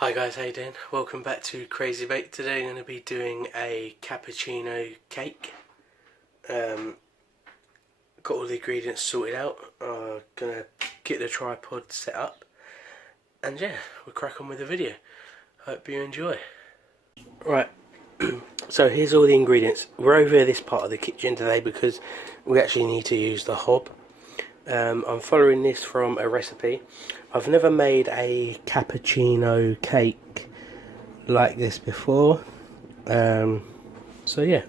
Hi guys, how you doing? Welcome back to Crazy Bake. Today I'm going to be doing a cappuccino cake. Got all the ingredients sorted out. I'm going to get the tripod set up. And yeah, we'll crack on with the video. Hope you enjoy. Right, so here's all the ingredients. We're over this part of the kitchen today because we actually need to use the hob. I'm following this from a recipe. I've never made a cappuccino cake like this before, so yeah.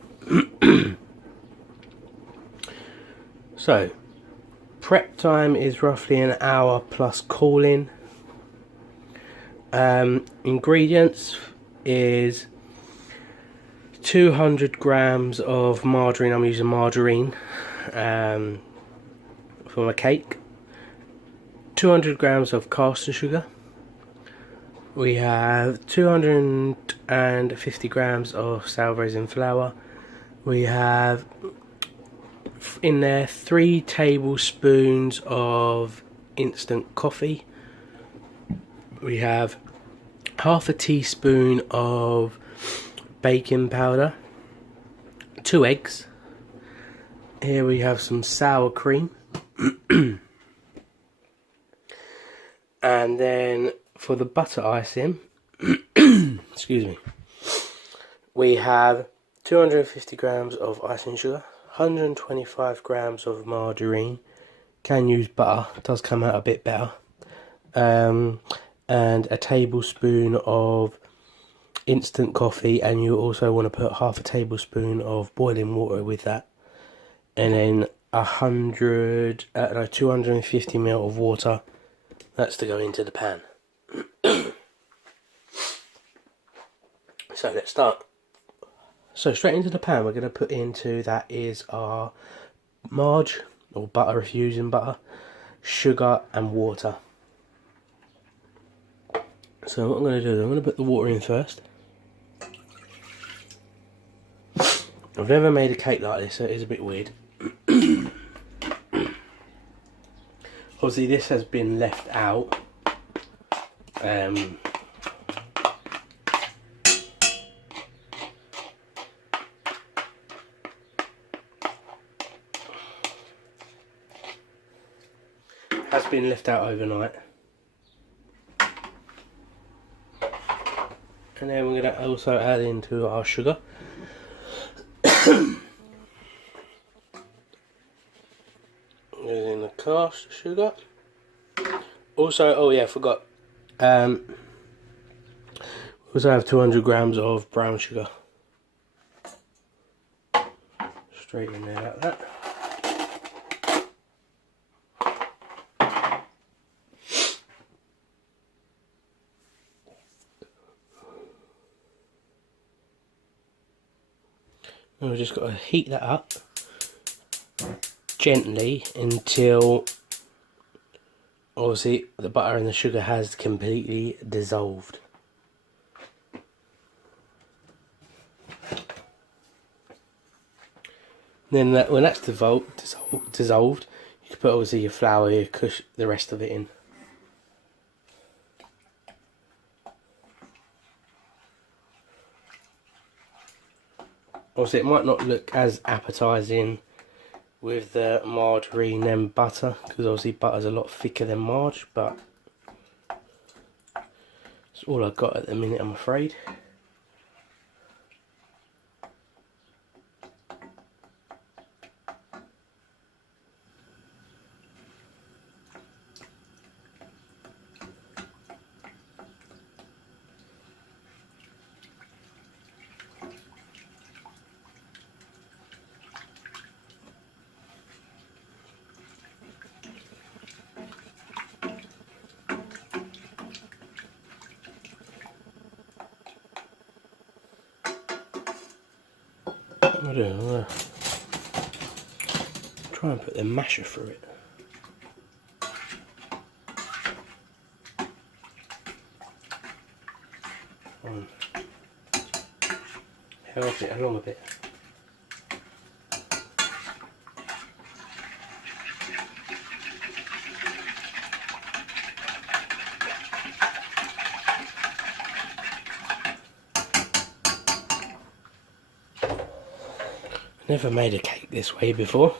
So prep time is roughly an hour plus cooling. Ingredients is 200 grams of margarine. I'm using margarine for my cake. 200 grams of caster sugar. We have 250 grams of sour raisin flour. We have in there 3 tablespoons of instant coffee. We have half a teaspoon of baking powder, 2 eggs. Here we have some sour cream. And then for the butter icing, excuse me, we have 250 grams of icing sugar, 125 grams of margarine. Can use butter, does come out a bit better. And a tablespoon of instant coffee, and you also want to put half a tablespoon of boiling water with that. And then 250 ml of water. That's to go into the pan. So let's start. So straight into the pan we're going to put into, that is our marge, or butter if you're using butter, sugar and water. So what I'm going to do is I'm going to put the water in first. I've never made a cake like this, so it is a bit weird. Obviously this has been left out. Has been left out overnight. And then we're going to also add into our sugar. Using the caster sugar. Also, oh yeah, I forgot. Also have 200 grams of brown sugar. Straight in there like that. And we've just got to heat that up gently until obviously the butter and the sugar has completely dissolved. Then when that's dissolved, you can put obviously your flour, the rest of it in. Obviously it might not look as appetizing with the margarine and butter, because obviously butter's a lot thicker than marge, but it's all I've got at the minute, I'm afraid. I'm gonna try and put the masher through it. Help it along a bit. Never made a cake this way before.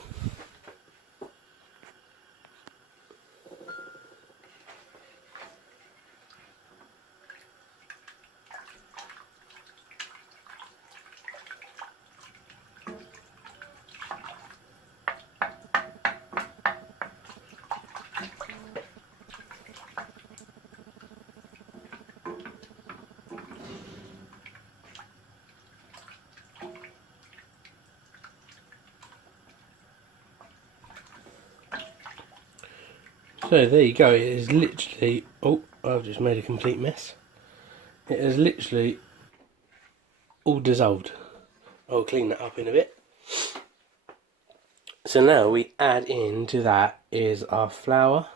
So there you go, it is literally, oh, I've just made a complete mess. It is literally all dissolved. I'll clean that up in a bit. So now we add into that is our flour.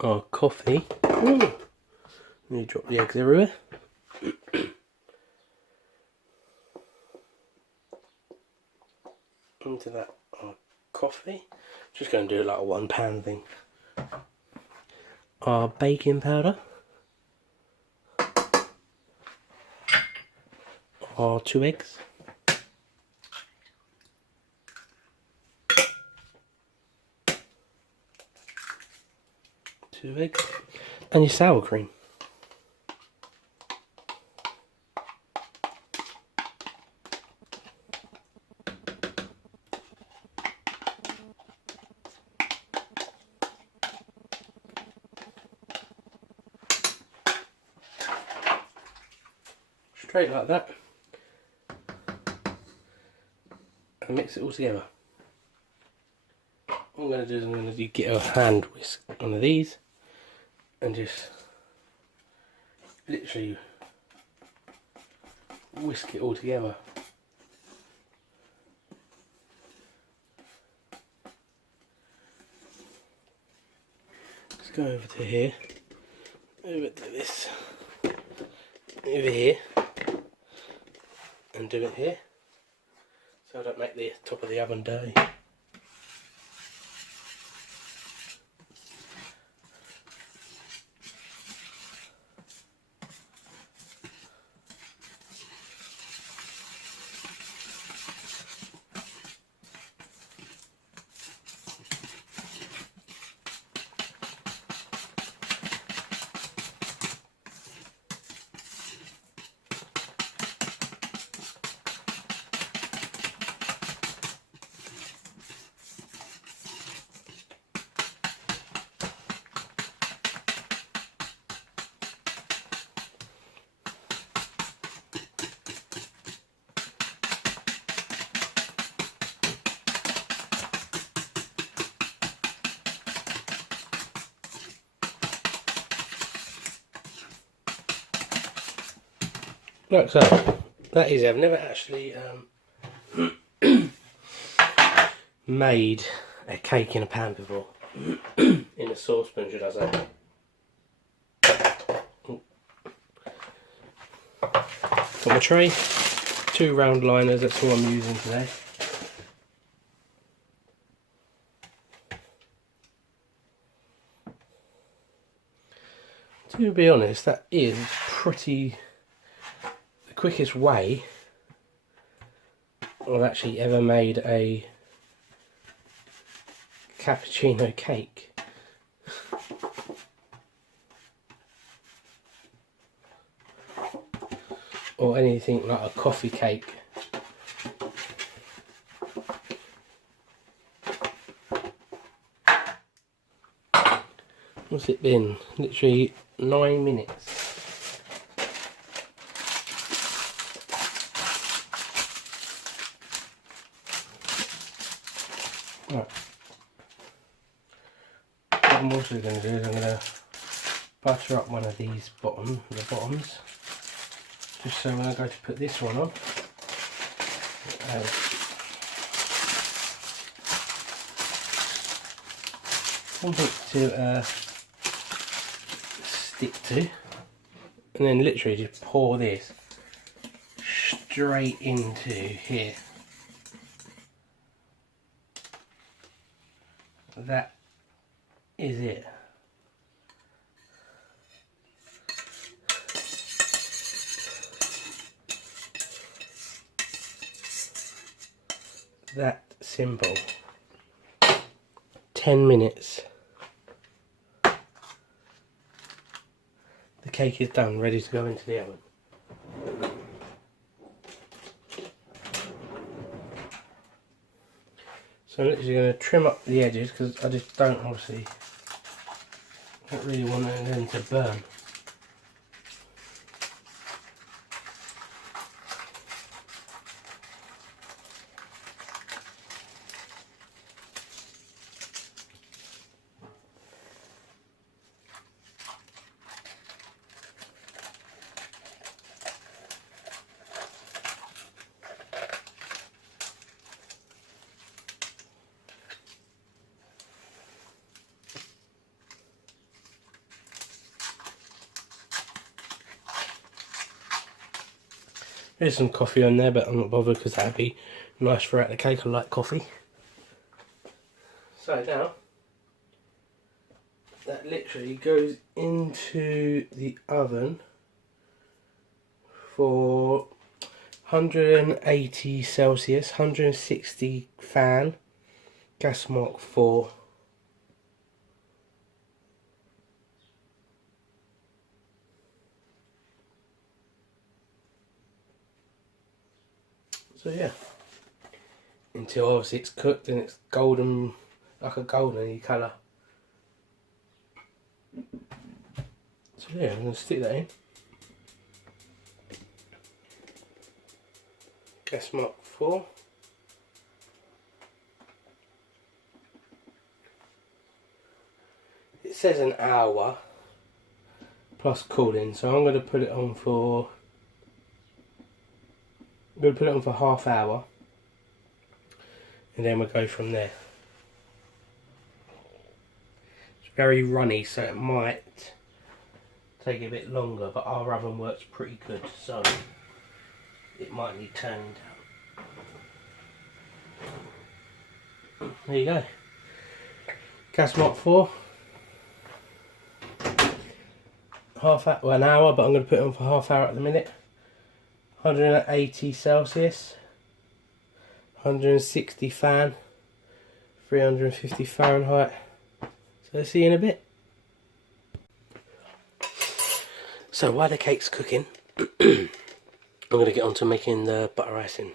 Our coffee. Ooh. You drop the eggs everywhere. Into that our coffee. Just going to do it like a 1 pan thing. Our baking powder. Our 2 eggs. Two eggs. And your sour cream. Straight like that, and mix it all together. What I'm going to do is I'm going to get a hand whisk one of these and just literally whisk it all together. Let's go over to here, over to this, over here. And do it here, so I don't make the top of the oven dirty. Like so. That is, I've never actually made a cake in a pan before. In a saucepan, should I say. Got my tray, 2 round liners, that's all I'm using today. To be honest, that is pretty the quickest way I've actually ever made a cappuccino cake. Or anything like a coffee cake. What's it been? Literally 9 minutes. Right. What I'm also going to do is I'm going to butter up one of these bottoms, just so when I go to put this one on, something to stick to, and then literally just pour this straight into here. That is it. that simple. 10 minutes. The cake is done, ready to go into the oven. So I'm literally going to trim up the edges because I just don't really want them to burn. There's some coffee on there, but I'm not bothered because that'd be nice throughout the cake. I like coffee. So now, that literally goes into the oven for 180 Celsius, 160 fan, gas mark 4. So yeah, until obviously it's cooked and it's golden, like a golden colour. So yeah, I'm going to stick that in. Gas mark 4. It says an hour plus cooling, so I'm going to put it on for half hour, and then we'll go from there. It's very runny, so it might take a bit longer, but our oven works pretty good, so it might need turning down. There you go. Gas mark 4. An hour, but I'm going to put it on for half hour at the minute. 180 Celsius, 160 fan, 350 Fahrenheit. So see you in a bit. So while the cake's cooking, I'm going to get on to making the butter icing.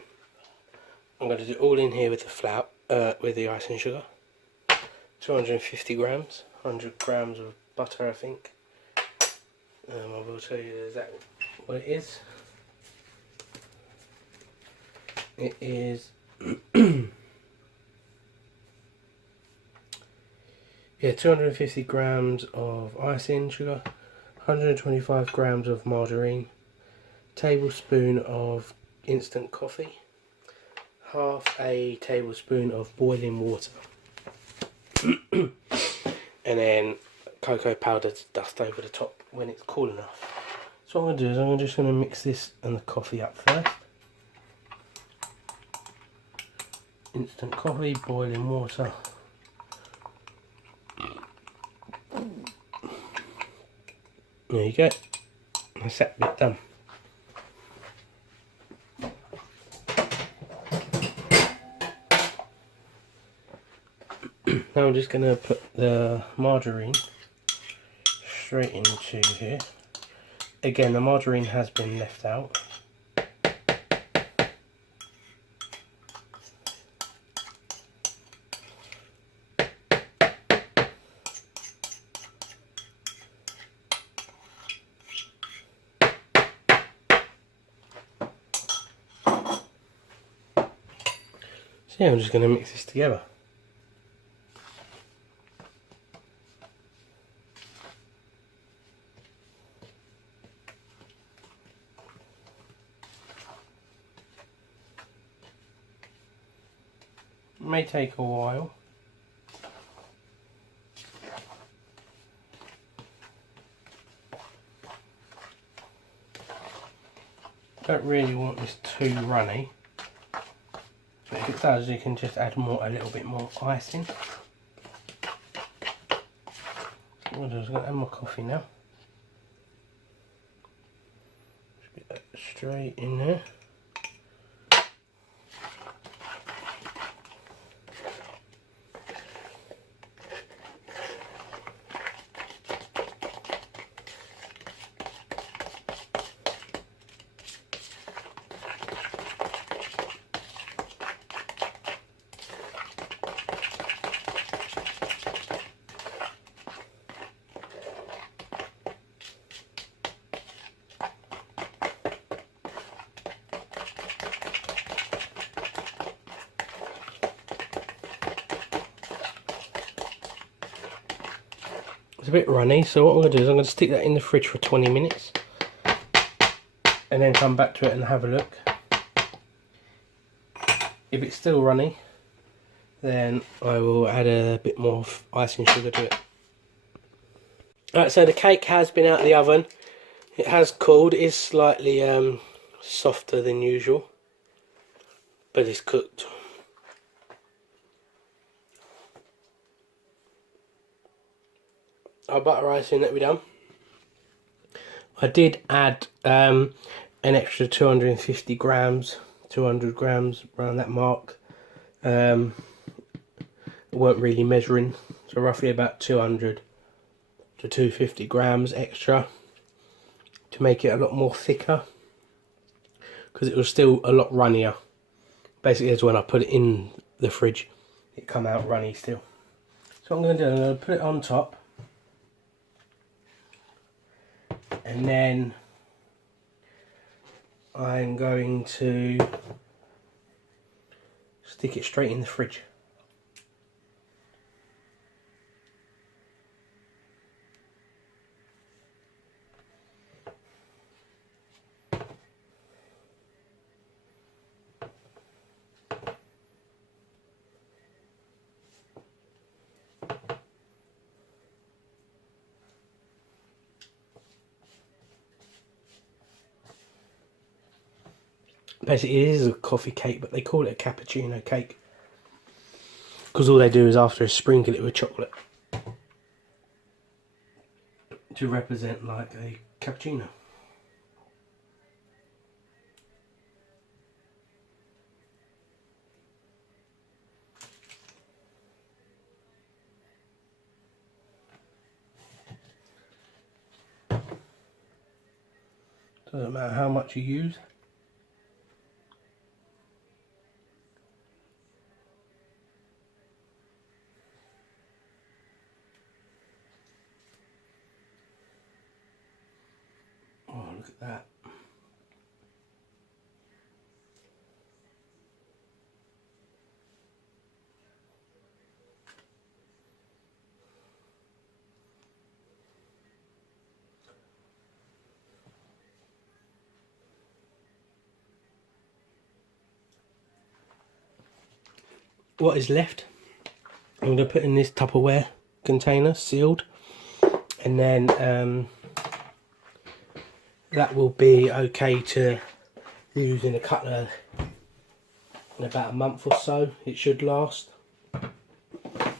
I'm going to do it all in here with the flour, with the icing sugar. 250 grams, 100 grams of butter, I think. I will tell you exactly what it is. It is yeah, 250 grams of icing sugar, 125 grams of margarine, tablespoon of instant coffee, half a tablespoon of boiling water, and then cocoa powder to dust over the top when it's cool enough. So what I'm going to do is I'm just going to mix this and the coffee up first. Instant coffee, boiling water. There you go. That's that bit done. Now I'm just going to put the margarine straight into here. Again, the margarine has been left out. So yeah, I'm just going to mix this together. It may take a while. Don't really want this too runny. But if it does, you can just add a little bit more icing. I'm just going to add my coffee now. Just get that straight in there. It's a bit runny, so what I'm going to do is I'm going to stick that in the fridge for 20 minutes and then come back to it and have a look. If it's still runny, then I will add a bit more icing sugar to it. Alright, so the cake has been out of the oven. It has cooled. It is slightly softer than usual, but it's cooked. Our butter icing that we done. I did add an extra 250 grams, 200 grams around that mark. I weren't really measuring, so roughly about 200 to 250 grams extra to make it a lot more thicker, because it was still a lot runnier. Basically, as when I put it in the fridge, it come out runny still. So what I'm going to do, I'm going to put it on top, and then I'm going to stick it straight in the fridge. Basically, it is a coffee cake, but they call it a cappuccino cake because all they do is after sprinkle it with chocolate to represent like a cappuccino. Doesn't matter how much you use. Oh, look at that. What is left, I'm going to put in this Tupperware container, sealed, and then that will be okay to use in in about a month or so. It should last,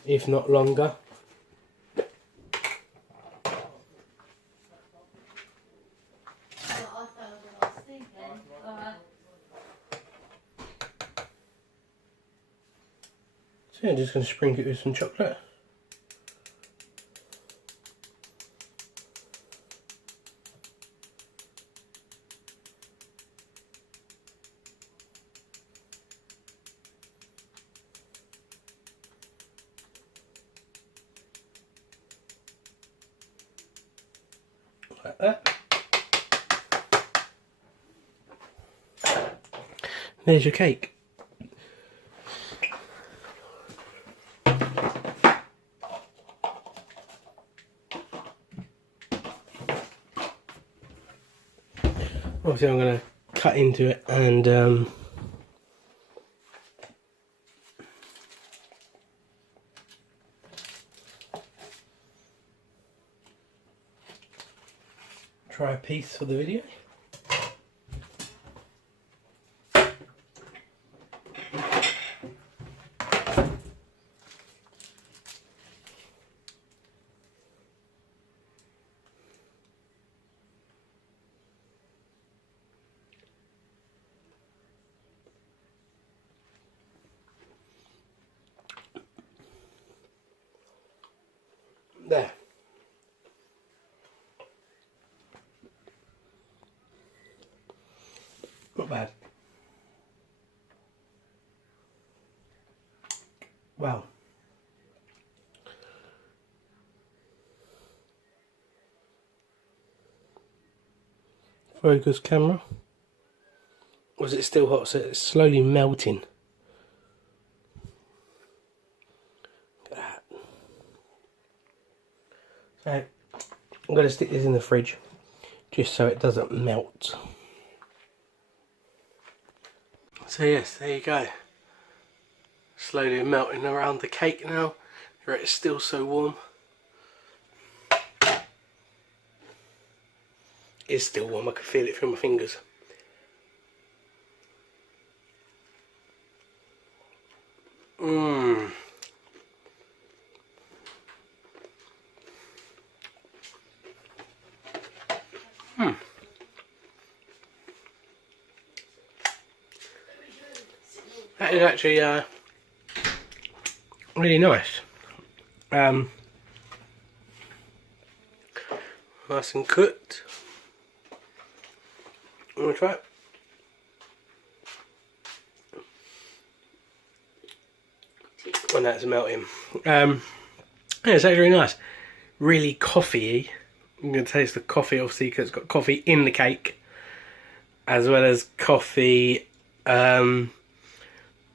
if not longer. So I'm just going to sprinkle it with some chocolate. Like that. There's your cake. Obviously I'm going to cut into it and try a piece for the video. There. Not bad. Wow. Focus camera. Was it still hot? So it's slowly melting. Look at that. I'm going to stick this in the fridge just so it doesn't melt. So yes, there you go. Slowly melting around the cake now. It's still so warm. It's still warm, I can feel it through my fingers. Mmm. That is actually really nice. Nice and cooked. I'm gonna try it. When that's melting. Yeah, it's actually really nice. Really coffee-y. I'm going to taste the coffee, obviously, because it's got coffee in the cake, as well as coffee in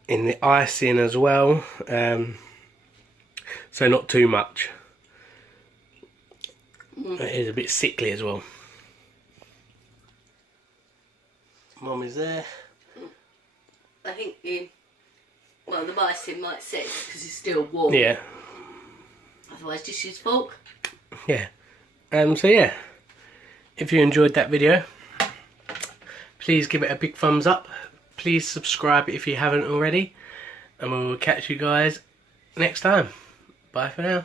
the icing as well. So not too much. It is a bit sickly as well. Mum is there. I think the icing might set because it's still warm. Yeah. Otherwise, just use fork. Yeah. So yeah, if you enjoyed that video, please give it a big thumbs up. Please subscribe if you haven't already, and we will catch you guys next time. Bye for now.